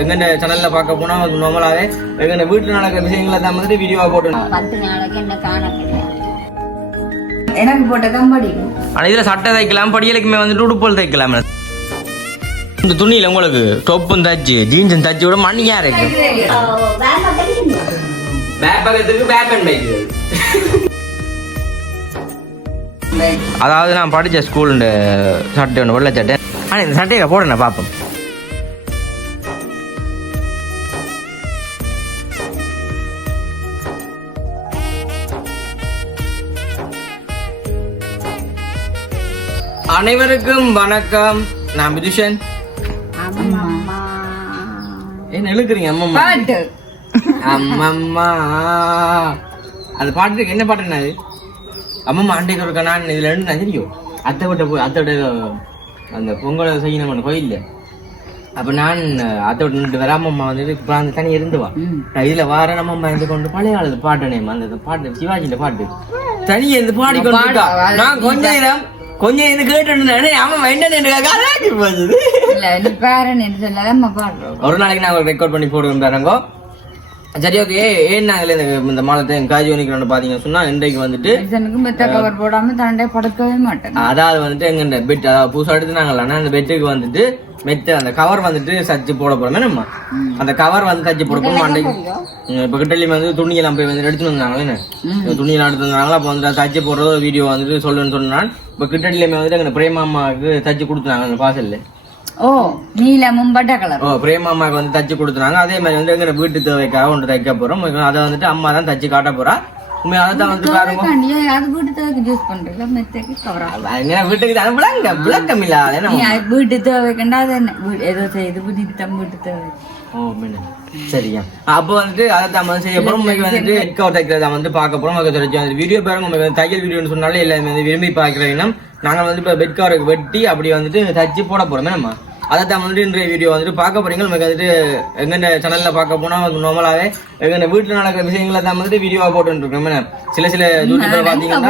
எங்க சேனல்ல பார்க்க போனா நார்மலாவே எங்க வீட்டுல நடக்கிற விஷயங்களை தான் வந்துட்டு வீடியோவா போட்டு 10 நாளைக்கு என்ன காணப்படியா எனக்கு போட்டதான் படிக்கும். ஆனா இதுல சட்டை தைக்கலாம், படியலுக்குமே வந்துட்டு உடுப்பல் தைக்கலாம். இந்த துணியில உங்களுக்கு டொப்பும் தச்சு ஜீன்ஸும் தச்சு விட மண்ணியா இருக்கு. பேக் பக்கத்துக்கு பேக் அண்ட் பைக். அதாவது நான் படித்த ஸ்கூல் சட்டை ஒன்று வெள்ளை சட்டை. ஆனால் இந்த சட்டையை போடுறேன் பார்ப்போம். அனைவருக்கும் வணக்கம். நான் விதுஷன். என்ன இழுக்கிறீங்க அம்மம்மா? அம்மம்மா அது பாட்டு என்ன பாட்டுனா அது? அம்மம்மா அண்டைக்கு ஒரு நான் இதுல ரெண்டு நான் தெரியும். அத்தை விட்ட போய் அத்தோட அந்த பொங்கலை செய்யணும் கோயில்ல. அப்ப நான் அத்தை விட்டு நின்று வர அம்மம்மா வந்துட்டு இப்ப அந்த தனி இருந்துவா. நான் இதுல வார அம்மம்மா இருந்து கொண்டு பழைய காலத்து பாட்டு நேம் அந்த பாட்டு சிவாஜியில பாட்டு தனியை இருந்து பாடிக்கொண்டு நான் கொஞ்சம் இது கேட்டு அம்மா என்ன போகுது. ஒரு நாளைக்கு நாங்க ரெக்கார்ட் பண்ணி போடுவோம் பாருங்க. சரி, ஓகே. ஏன் நாங்களே இந்த மாலத்தை காஜி வணிக்கிறோம் பாத்தீங்கன்னு சொன்னா இன்றைக்கு வந்துட்டு கவர் போடாம தண்டை படுக்கவே மாட்டேன். அதாவது வந்துட்டு எங்க பெட் அதாவது புதுசா எடுத்துனாங்களா அந்த பெட்டுக்கு வந்துட்டு மெத்த அந்த கவர் வந்துட்டு சச்சு போட போறோமே நம்ம அந்த கவர் வந்து தச்சு போட போறோம். அன்றைக்கு இப்ப கிட்டலயும் வந்து துணியெல்லாம் போய் வந்து எடுத்துட்டு வந்தாங்களே துணியெல்லாம் எடுத்து வந்தாங்களா. அப்ப வந்து தச்சு போடுறதோ வீடியோ வந்துட்டு சொல்லுன்னு சொன்னான். இப்ப கிட்டலயுமே வந்துட்டு எங்க பிரேமாமாவுக்கு தச்சு கொடுத்தாங்க அந்த பார்சல்ல. ஓ நீலமும் பட்ட கலர். ஓ பிரேமாமாவுக்கு வந்து தச்சு கொடுத்தாங்க. அதே மாதிரி வந்து எங்க வீட்டு தேவைக்காக ஒன்று தைக்க போறோம். அதை வந்துட்டு அம்மா தான் தச்சு காட்ட போறா. அதான் வந்து பாருங்க வீட்டுக்கு விளக்கம் இல்லாத வீட்டு தேவைக்கண்டா ஏதோ செய்து வீட்டு தேவை. சரியா அப்போ வந்துட்டு அதைத்தான் வந்து செய்ய போறோம். வந்துட்டு எக்கவர் தைக்கிறத வந்து பார்க்க போறோம். வீடியோ பாருங்க தையல் வீடியோன்னு சொன்னாலே எல்லாமே வந்து விரும்பி பார்க்கிறீங்கன்னா நாங்கள் வந்து இப்போ பெட் கவருக்கு வெட்டி அப்படி வந்துட்டு தச்சு போட போறோமே நம்ம அதைத்தான் வந்துட்டு இன்றைய வீடியோ வந்துட்டு பார்க்க போறீங்க. நமக்கு வந்துட்டு எங்க சேனல்ல பார்க்க போனா நார்மலாவே எங்க வீட்டுல நடக்கிற விஷயங்களை தான் வந்துட்டு வீடியோவா போட்டு இருக்கோம். சில யூடியூபர் பாத்தீங்கன்னா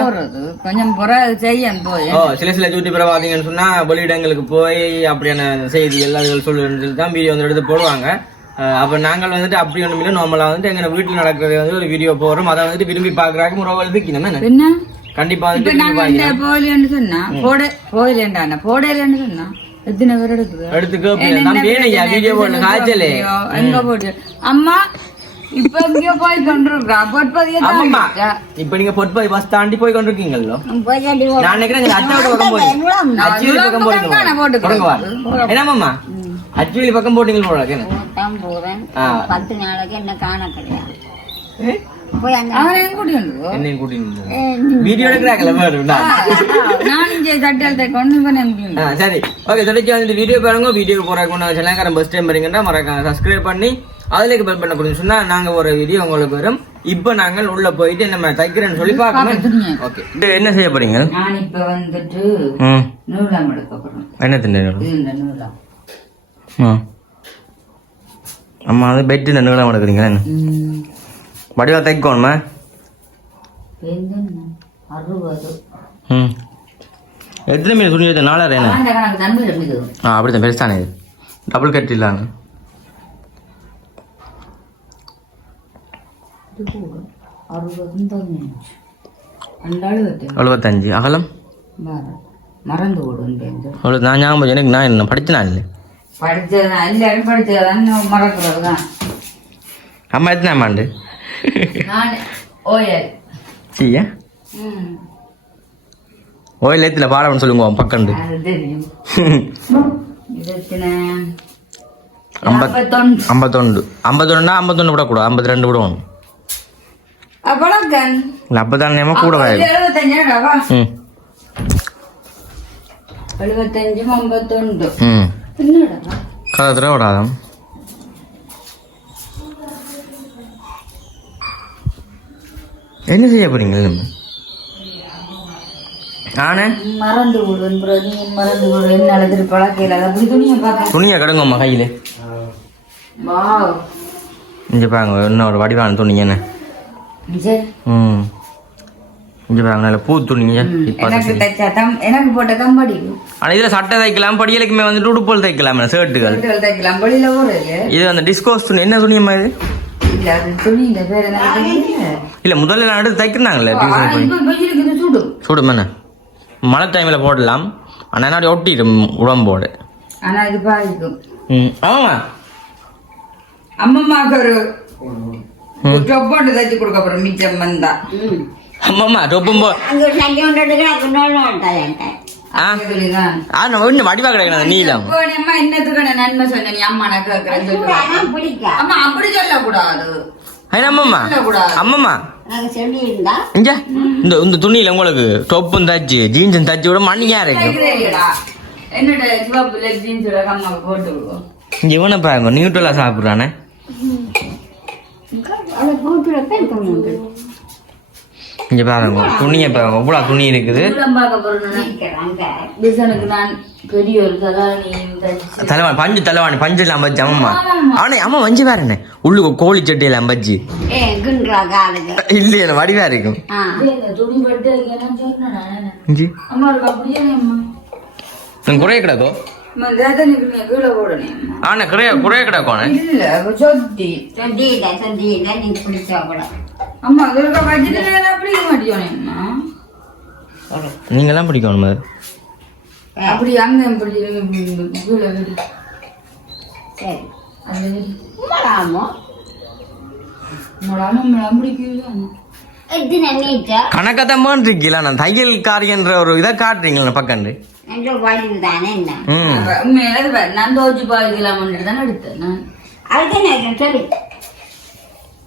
சில யூடியூபர் பாத்தீங்கன்னு சொன்னா வெளியிடங்களுக்கு போய் அப்படியான செய்தி எல்லாரும் சொல்லுன்னு தான் வீடியோ வந்து எடுத்து போடுவாங்க. அப்ப நாங்கள் வந்துட்டு அப்படி ஒண்ணும் இல்லை. நார்மலா வந்துட்டு எங்க வீட்டுல நடக்கிறது வந்து ஒரு வீடியோ போடுறோம். அதை வந்துட்டு விரும்பி பாக்குறாங்க முறவல் இருக்கணும். கண்டிப்பா வந்துட்டு சொன்னா சொன்னா எத்தனை பேர் அம்மா இப்ப எங்கயோ போய் கொண்டிருக்கா இப்ப நீங்க பொட்பதி பஸ் தாண்டி போய் கொண்டிருக்கீங்களோ? நான் நினைக்கிறேன் என்னமாம்மா அச்சுவலி பக்கம் போட்டீங்க போல 10 நாளைக்கு என்ன காண கிடையாது. வீடியோ சரி ஓகே தொடர்ச்சி வீடியோ பாருங்க. வீடியோ போறாங்க பஸ் டைம் வரீங்கன்னா மறக்காம சப்ஸ்கிரைப் பண்ணி அதுல பெல் பண்ண கொடுங்க சொன்னா நாங்க ஒரு வீடியோ உங்களுக்கு வரும். இப்ப நாங்கள் உள்ள போயிட்டு நம்ம தைக்கிறேன்னு சொல்லி பாக்கணும். ஓகே என்ன செய்ய போறீங்க? நான் இப்ப வந்துட்டு நூலாம் எடுக்க போறேன். என்ன தின்னு அம்மா அது பெட்டு நூலாம் எடுக்கிறீங்களா? வடிவா தைக்கணுமா? எத்தனை மீன் துணி எடுத்து 4 அப்படித்தான் பெருசானே டபுள் கட் இல்லாங்க. எழுபத்தஞ்சு அகலம் மறந்து நான் ஞாபகம் எனக்கு நான் என்ன படிச்சனா இல்லை மறக்கிறதுதான். அம்மா எத்தனை ஆமாண்டு ஓயில் எத்தனை பாடம்னு சொல்லுங்க பக்கண்டு 51 51 விடக்கூடாது 52 விடணும். அப்பதான் நேமா கூட 75 கதத்துல விடாதான். என்ன செய்ய போறீங்க? துணியை கிடங்கம்மா கையில இங்க பாருங்க இன்னொரு வடிவான துணிங்க என்ன இங்க பாருங்க நல்ல பூ துணிங்க எனக்கு தைச்சா எனக்கு போட்ட கம்படி ஆனா இதுல சட்டை தைக்கலாம் படியலுக்குமே வந்துட்டு உடுப்பல் தைக்கலாம் ஷர்ட்டுகள் தைக்கலாம் வெளியில போறது இது அந்த டிஸ்கோஸ் துணி என்ன துணியம்மா இது இல்ல அது துணி இந்த பேர் என்ன இல்ல முதல்ல நான் எடுத்து தைக்கிறாங்களே சூடு சூடு என்ன மழை டைம்ல போடலாம் ஆனா என்ன ஒட்டிடும் உடம்போடு ஆனா இது பாதிக்கும் ஆமா அம்மம்மாக்கு ஒரு டொப்பாண்டு தைச்சு கொடுக்க போறோம் மிச்சம் வந்தா அம்மா ரொப்பும் வடிவா கிடையாது நீளம் என்னத்துக்கு நன்மை சொன்ன நீ அம்மா நான் கேக்குறேன் அம்மா அப்படி சொல்ல கூடாது அம்மம்மா அம்மம்மா இங்க இந்த துணியில உங்களுக்கு டொப்பும் தச்சு ஜீன்ஸும் தச்சு விட மண்ணியா இருக்கு என்னோட சிவப்பு லெக் ஜீன்ஸோட அம்மாவுக்கு போட்டு விடுவோம் இங்க இவனை பாருங்க நியூட்ரலா சாப்பிடுறானே இங்க பாருங்க துணியை பாருங்க எவ்வளவு துணி இருக்குது தலைவாணி பஞ்சு தலைவாணி பஞ்சு எல்லாம் பச்சு அம்மா அவனே அம்மா வஞ்சி பாருண்ணே உள்ளுக்கு கோழி சட்டி எல்லாம் பச்சு இல்லையா வடிவா இருக்கும் குறைய கிடக்கும் ஆனா குறைய கிடக்கும் நீங்க எல்லாம் பிடிக்கணும் அப்படி அங்க கணக்கத்தான் இருக்கீங்களா நான் தையல் காரியன்ற ஒரு இதை காட்டுறீங்களா பக்கண்டு நான் தோஜி பாதிக்கலாம் தான் எடுத்தேன்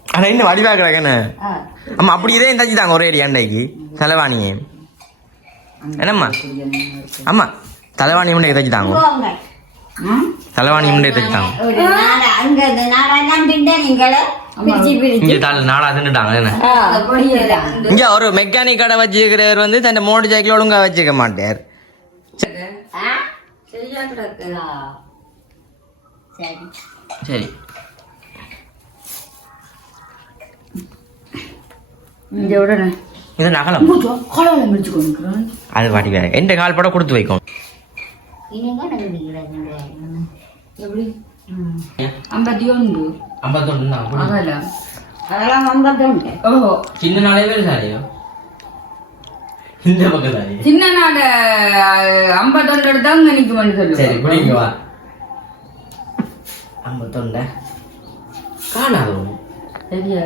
ஆனா இன்னும் வடிவா கிடக்கண்ணே ஆமா அப்படி இதே தச்சு தாங்க ஒரே அண்டைக்கு தலைவாணியே என்னம்மா ஆமா தலைவாணி முன்னே தச்சு தாங்க தலைவாணி முன்னே தச்சு தாங்க நாளா தின்னுட்டாங்க இங்க ஒரு மெக்கானிக் கடை வச்சுக்கிறவர் வந்து தன் மோட்டர் சைக்கிள் ஒழுங்கா வச்சுக்க மாட்டார் சரி இது நகலம் அது வாட்டி வேற எந்த கால் படம் கொடுத்து வைக்கும் சின்ன நாளே வேறு சாரியா இந்த பக்கம் சாரி சின்ன நாடு 51 எடுத்தாங்க நினைக்குமான்னு சொல்லு சரி குடிங்க வா 51 காணாதோ சரியா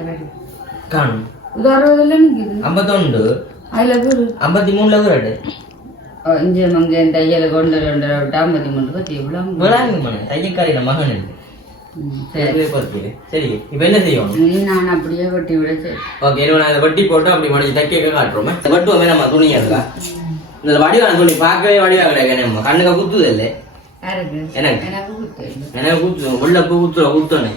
காணும் இது 60 நிக்குது 51 அதுல பேரு 53 ரூபாய் இங்க மங்க தையல கொண்டு 53 பத்தி இவ்வளவு விளாங்க மன தையக்காரியோட மகன் இருக்கு சரி இப்ப என்ன செய்யணும் நான் அப்படியே வெட்டி விட சரி ஓகே நான் அதை வெட்டி போட்டு அப்படி மடிச்சு தைக்க காட்டுறோம் வெட்டுவோமே நம்ம துணியா இருக்கா இந்த வடிவான துணி பார்க்கவே வடிவா கிடையாது நம்ம கண்ணுக்கு குத்துது இல்லை எனக்கு குத்து உள்ள குத்தோனே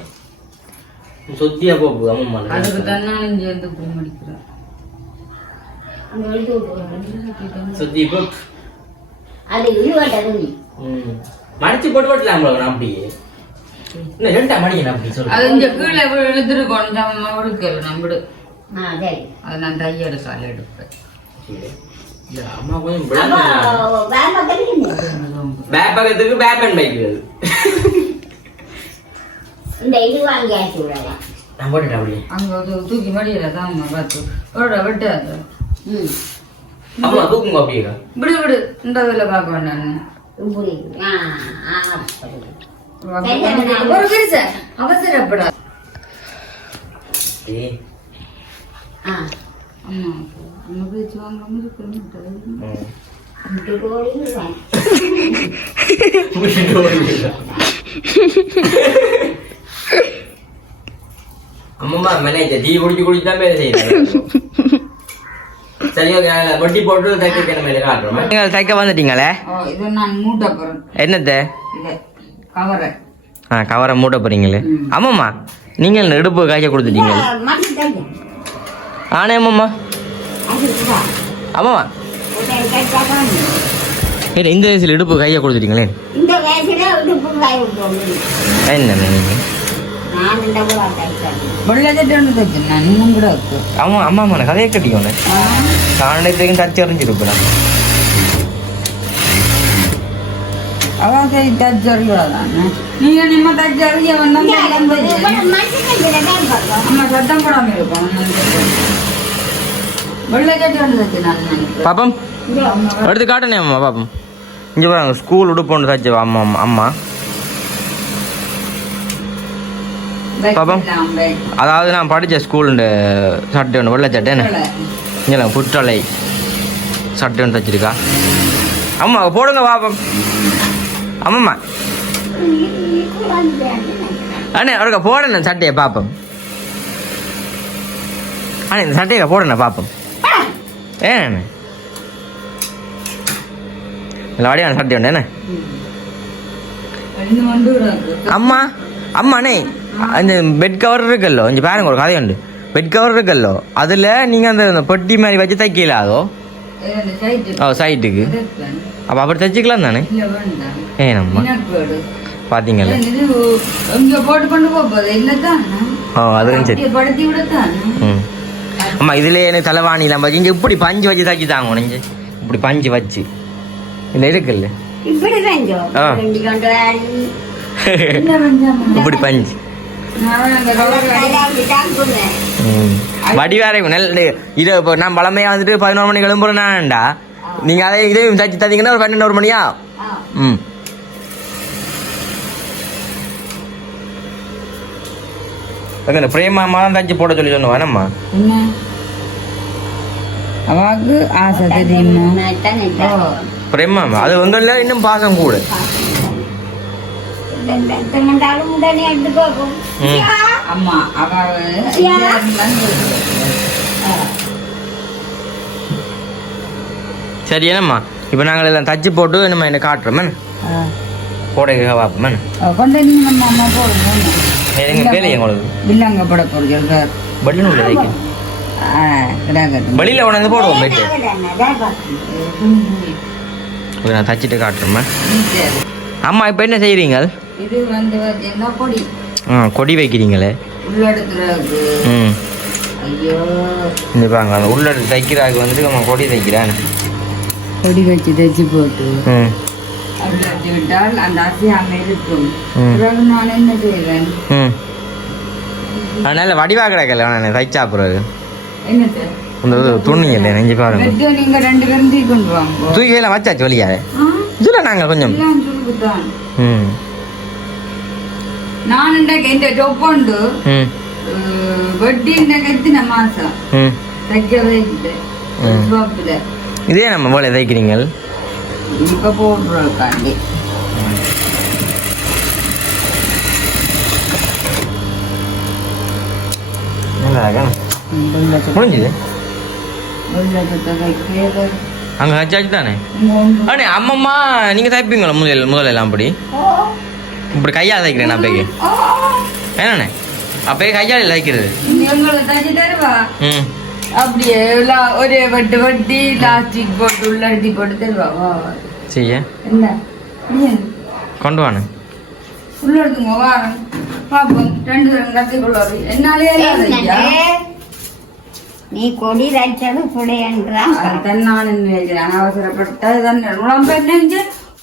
சொத்தியா போப்பு அம்மா அதுக்கு தானே இங்க இருந்து பூ மடிக்கிறேன் சொத்தி போ மடிச்சு போட்டு வெட்டலாம் அப்படியே இல்ல ரெண்டா மடிக்கணும் அப்படி சொல்லு அது இங்க கீழே விழுந்துரு கொஞ்சம் விழுக்கல நம்படு அது நான் தையல் கால எடுப்பேன் அம்மா கொஞ்சம் பேக் பக்கத்துக்கு பேக் அண்ட் பைக் இந்த இது வாங்கியாச்சு விடலாம் நான் போட்டுட்டேன் அப்படியே அங்க தூக்கி மடியில தான் பார்த்து விட்டு அது அம்மா தூக்குங்க அப்படியே விடு விடு இந்த இதுல பார்க்க வேண்டாம் ஒரு விரிச அவசரப்படா அம்மா நம்ம பேச்சு வாங்காம அம்மா மேனேஜர் டீ குடிச்சுதான் வேலை செய்யணும் சரி ஓகே வட்டி போட்டு தைக்க மேலே காட்டுறோம் நீங்கள் தைக்க வந்துட்டீங்களே இது நான் மூட்ட போறேன் என்னத்த கவரை கவரை மூட்ட போறீங்களே ஆமாம்மா நீங்கள் இடுப்பு காய்ச்ச கொடுத்துட்டீங்க ஆனே ஆமாம்மா ஆமாம்மா இல்லை இந்த வயசுல இடுப்பு கையை கொடுத்துட்டீங்களே இந்த வயசுல இடுப்பு காய் என்ன நீங்கள் நான் இந்த கூட தைச்சேன். வெள்ளை சட்டை ஒன்று தைச்சேன் நான் இன்னும் கூட இருக்கு. அவன் அம்மா அம்மா கதையை கட்டிக்கோங்க காண்டத்தையும் தச்சு அறிஞ்சிருப்பேன் அவன் சரி தச்சு அறியாதானே நீங்க நிம்ம தச்சு அறிய வேண்டாம் அம்மா சத்தம் போடாம இருக்கும் வெள்ளை சட்டை ஒன்று தைச்சேன் நான் நினைக்கிறேன். பாப்பம் எடுத்து காட்டனே அம்மா பாப்பம் இங்கே பாருங்க ஸ்கூல் உடுப்பு ஒன்று தச்சு அம்மா அம்மா பாப்பம் அதாவது நான் படித்த ஸ்கூலுண்டு சட்டை ஒன்று வெள்ளை சட்டை என்ன இங்கே புற்றலை சட்டை ஒன்று தச்சிருக்கா அம்மா போடுங்க பாப்பம் ஆமாம்மா அண்ணே அவருக்கா போடணும் சட்டையை பாப்பம் அண்ணே இந்த சட்டையை போடணும் பாப்பம் ஏன் இல்லை வடிவான சட்டை உண்டு என்ன அம்மா அம்மாண்ணே அந்த பெட் கவர் இருக்குல்லோ இங்கே பாருங்க ஒரு கதை உண்டு பெட் கவர் இருக்குல்லோ அதில் நீங்கள் அந்த பெட்டி மாதிரி வச்சு தைக்கல அதோ சைட்டுக்கு அப்போ அப்படி தைச்சிக்கலாம் தானே ஏனம்மா பார்த்தீங்கல்ல அதுவும் சரி அம்மா இதில் எனக்கு தலைவாணிலாம் வச்சு இங்கே இப்படி பஞ்சு வச்சு தைச்சி தாங்க உனக்கு இப்படி பஞ்சு வச்சு இல்லை இருக்குல்ல இப்படி பஞ்சு வடிவாரை நல்ல இது இப்போ நான் பழமையாக வந்துட்டு 11 மணி கிளம்புறேன்னாண்டா நீங்கள் அதை இதையும் தச்சு தந்தீங்கன்னா ஒரு 12 மணியா ம் அங்கே பிரேமா தான் தச்சு போட சொல்லி சொன்ன வேணம்மா அவாக்கு ஆசை தெரியுமா பிரேமா அது உங்கள இன்னும் பாசம் கூட அம்மா சரி என்னம்மா இப்போ நாங்கள் எல்லாம் தச்சு போட்டு நம்ம என்ன காட்டுறோம் போட பார்ப்போம் கொண்டு நம்ம அம்மா போடுங்க வேலையை உங்களுக்கு பில்லாங்க போட போடுங்க பட்டன் உள்ள தைக்கும் வெளியில் உணர்ந்து போடுவோம் போயிட்டு நான் தச்சுட்டு காட்டுறோம்மா அம்மா இப்போ என்ன செய்கிறீங்க இது வந்து என்ன கொடி கொடி வைக்கிறீங்களே உள்ளடத்துறது ம் ஐயோ இந்த பாருங்க அந்த உள்ளடத்து தைக்கிறாங்க வந்துட்டு நம்ம கொடி தைக்கிறான் கொடி வச்சு தைச்சு போட்டு ம் அப்படி வச்சு விட்டால் அந்த அசையாமல் இருக்கும் பிறகு நான் என்ன செய்வேன் ம் அதனால வடிவா கிடக்கல நான் தைச்சா பிறகு என்னது இந்த துணி இல்லை நெஞ்சு பாருங்க நீங்க 2 பேரும் தூக்கி கொண்டு வாங்க தூக்கி எல்லாம் வச்சாச்சு வழியாரு இதுல நாங்கள் கொஞ்சம் ம் நான் இந்த ஜொப் உண்டு ம் வட்டி எத்தனை மாசம் தைக்கவே இதே நம்ம போல தைக்கிறீங்க இப்ப போடுறோக்காண்டி முடிஞ்சுது அங்கே வச்சாச்சு தானே அண்ணே அம்மம்மா நீங்கள் தைப்பீங்களா முதல்ல எல்லாம் அப்படி இப்படி கையால் தைக்கிறேன் நான் அப்பேக்கு என்னண்ணே அப்பயே கையால் தைக்கிறது ம் அப்படியே ஒரே வட்டி வட்டி பிளாஸ்டிக் போட்டு உள்ளடி போட்டு தருவா செய்ய என்ன கொண்டு வானே உள்ளடுத்துங்க வாரம் பாப்போம் 2 பேரும் கற்றுக்கொள்ளாரு என்னாலே நீ கொடி தைச்சது புடையன்றா நான் நினைக்கிறேன் அவசரப்பட்ட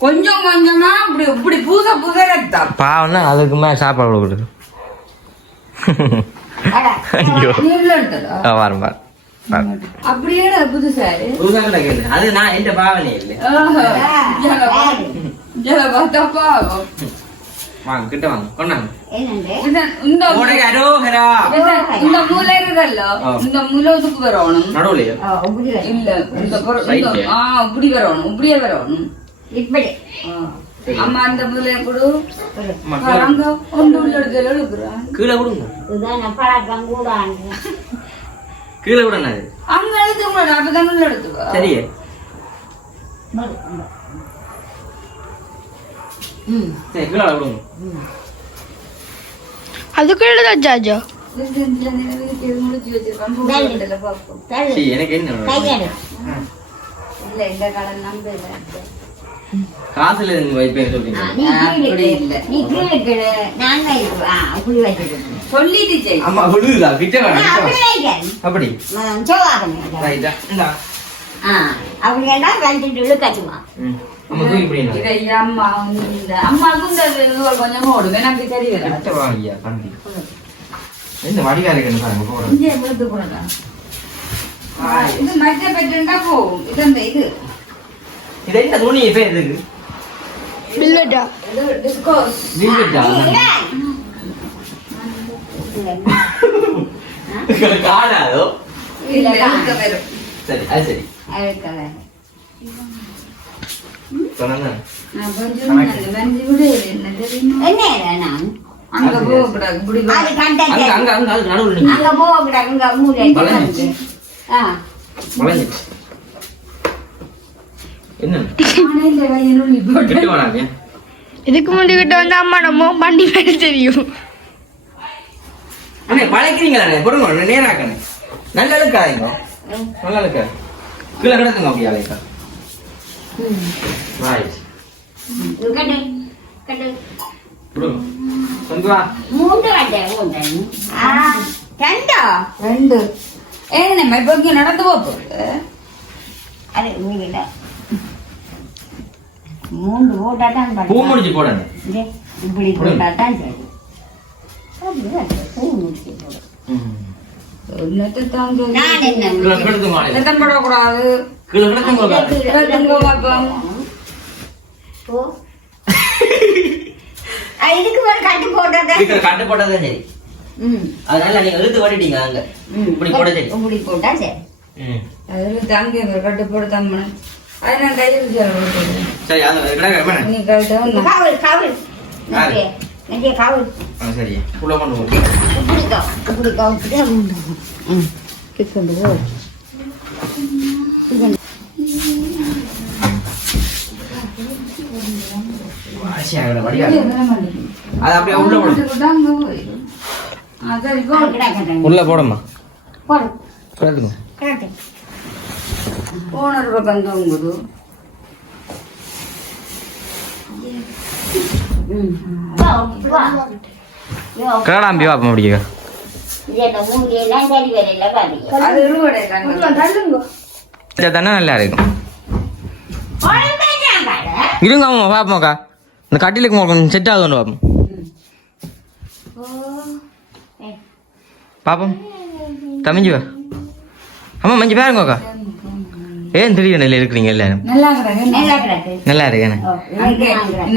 கொஞ்சம் கொஞ்சமா இப்படி இப்படி பூச பூச ரத்தா பாவம்னா அதுக்கு மேலே சாப்பாடு கொடுக்குது ஐயோ வாரம் பார் அப்படியே புதுசாரு அது நான் எந்த பாவனை இல்லை வாங்க கிட்ட வாங்க கொண்டாங்க இந்த மூலை இருக்கல்லோ இந்த மூலை ஒதுக்கு வரணும் நடுவுலையா இல்ல இப்படி வரணும் இப்படியே வரணும் இப்படி அம்மா அந்த மூலையை கொடு அங்க ஒன்று உள்ள இடத்துல எழுக்குறான் கீழே கொடுங்க பழக்கம் கூட கீழே கூட அங்க எழுத்து கூட அப்பதான் உள்ள எடுத்துக்கோ சரியே கீழே கொடுங்க அதுக்கு எழுதாச்சா எனக்கு என்ன கையெடு இல்ல இந்த காலம் நம்ப காசுல வைப்பேன் சொல்றீங்க. நீ அப்படி கீழே இல்ல. நீ கீழே நாங்க அப்படி வச்சிருக்கோம் சொல்லிட்டு செய். அம்மா விழுதா கிட்ட வேணாம். அப்படி வைக்க அப்படி சோவாக ரைட்டா இந்தா. அப்படி எல்லாம் வச்சுட்டு இழுக்கட்டுமா அம்மா தூக்கி இப்படி இதை அம்மா அம்மாவுக்கும் இந்த இதுகள் கொஞ்சம் ஓடும் எனக்கு சரி வரும். கிட்ட வா ஐயா கண்டி. இந்த வடிவா இருக்குன்னு பாருங்க போறேன். இங்கே விழுந்து போறதா இது மற்ற பெற்றுண்டா போகும். இது அந்த இது இது என்ன துணி பேர் இருக்கு? பில்லட்டா இது டிஸ்கோஸ். வீட்டுடா. காணாதோ. இல்ல இழுக்க வரும். சரி அது சரி. அழுக்கல சொன்னா நான் கொஞ்சம் அந்த மஞ்சு விட என்ன தெரியுமா என்ன நான் அங்க போகக்கூடாது இப்படி அது அங்க கண்டேன் அங்க அங்க அதுக்கு நடுவுல நிக்கு. அங்க போகக்கூடாது அங்க மூளை வளைஞ்சு. வளைஞ்சிச்சு. என்ன காலையில வயலுள்ளி போட்டு கெட்டு வேணாங்க. இதுக்கு முன்னாடி கிட்ட வந்து அம்மா நம்ம வண்டி மேலே தெரியும். அண்ணே பழைக்கிறீங்களே பொறுங்க நேராக்கண்ணே. நல்லா இருக்காதீங்க. நல்லா இருக்கா. கீழே கிடக்குங்க அப்படியே அலைக்கா. ரைட். கண்டு கண்டு விடுங்க. வந்து வா. மூன்று கண்டேன் மூன்று ரெண்டா ரெண்டு ஏன் நம்ம இப்ப இங்க நடந்து போகுது அது மூணு மூன்று போட்டாதான் பூ முடிச்சு போடுங்க. இப்படி போட்டாதான் சரி பூ முடிச்சு போடு நான் என்ன கீழே கிடக்குங்க அலைக்கா. எத்தனை படக்கூடாது கீழே கிடக்குங்க. ஓ இதுக்கு ஒரு கட்டு போட்டதான் இதுக்கு கட்டு போட்டாதான் சரி. அதனால நீங்க இழுத்து ஓடிட்டீங்க அங்க. இப்படி போட சரி. இப்படி போட்டா சரி அது தங்க கட்டு போடுத்தாம அது நான் கையில் சரி அது கிடக்கு என்ன? நீ கழுத்த காவல் காவல் நெஞ்சே காவல் சரி உள்ள கொண்டு போடு. இப்படி கவுத்துட்டா கிட்டு போ வாசியாகல வடியா. அது அப்படியே உள்ள போடு. உள்ள போடுமா. போடு கிடக்குங்க. கரெக்ட் ஓனர் பக்கம் தூங்குது கிடாம்பி வா முடியுங்க. மூடியெல்லாம் சரி வரையில பாருங்க அது இருவடை கண்ணு தானே நல்லா இருக்கும். இருங்க ஆமாம் பார்ப்போம்க்கா. இந்த கட்டிலுக்கு கொஞ்சம் செட் ஆகுதுன்னு பார்ப்போம். பார்ப்போம் தமிஞ்சு வா. ஆமா மஞ்சு பாருங்கக்கா. ஏன் திடீர் நிலையில் இருக்கிறீங்க எல்லாரும்? நல்லா கிடக்கு நல்லா கிடக்கு நல்லா இருக்கேண்ணே.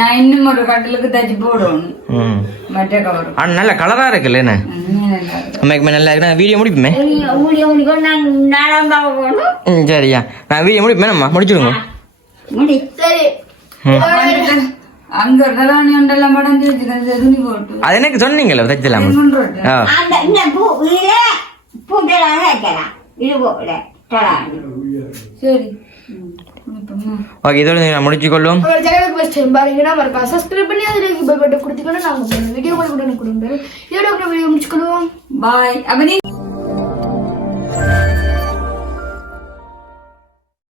நான் இன்னும் ஒரு கட்டிலுக்கு தச்சு போடணும் ம் மற்ற கவர் ஆனால் நல்லா கலராக இருக்குல்ல என்ன? அம்மாக்குமே நல்லா இருக்குண்ணா. வீடியோ முடிப்போமே. நாலாம் பார்க்க போகணும் ம் சரியா நான் வீடியோ முடிப்பேன். அம்மா முடிச்சுடுங்க. முடி சரி அங்க தலானி ஒன்றெல்லாம் மடஞ்சு வச்சுக்கிறது துணி போட்டு அது எனக்கு சொன்னீங்கல்ல தைச்சலாம். ஆ அந்த இந்த பூ இதுல பூட்டெல்லாம் வைக்கலாம் இது போல சரி ஓகே இதோட நான் முடிச்சுக்கொள்ளும். உங்களோட சேனலுக்கு ஃபர்ஸ்ட் டைம் பாருங்கன்னா மறக்காம சப்ஸ்கிரைப் பண்ணி அதில் பெல் பட்டன் கொடுத்தீங்கன்னா நாங்கள் வீடியோ கூட கொடுங்க. இதோட வீடியோ முடிச்சுக்கொள்வோம். பாய் அப்ப நீ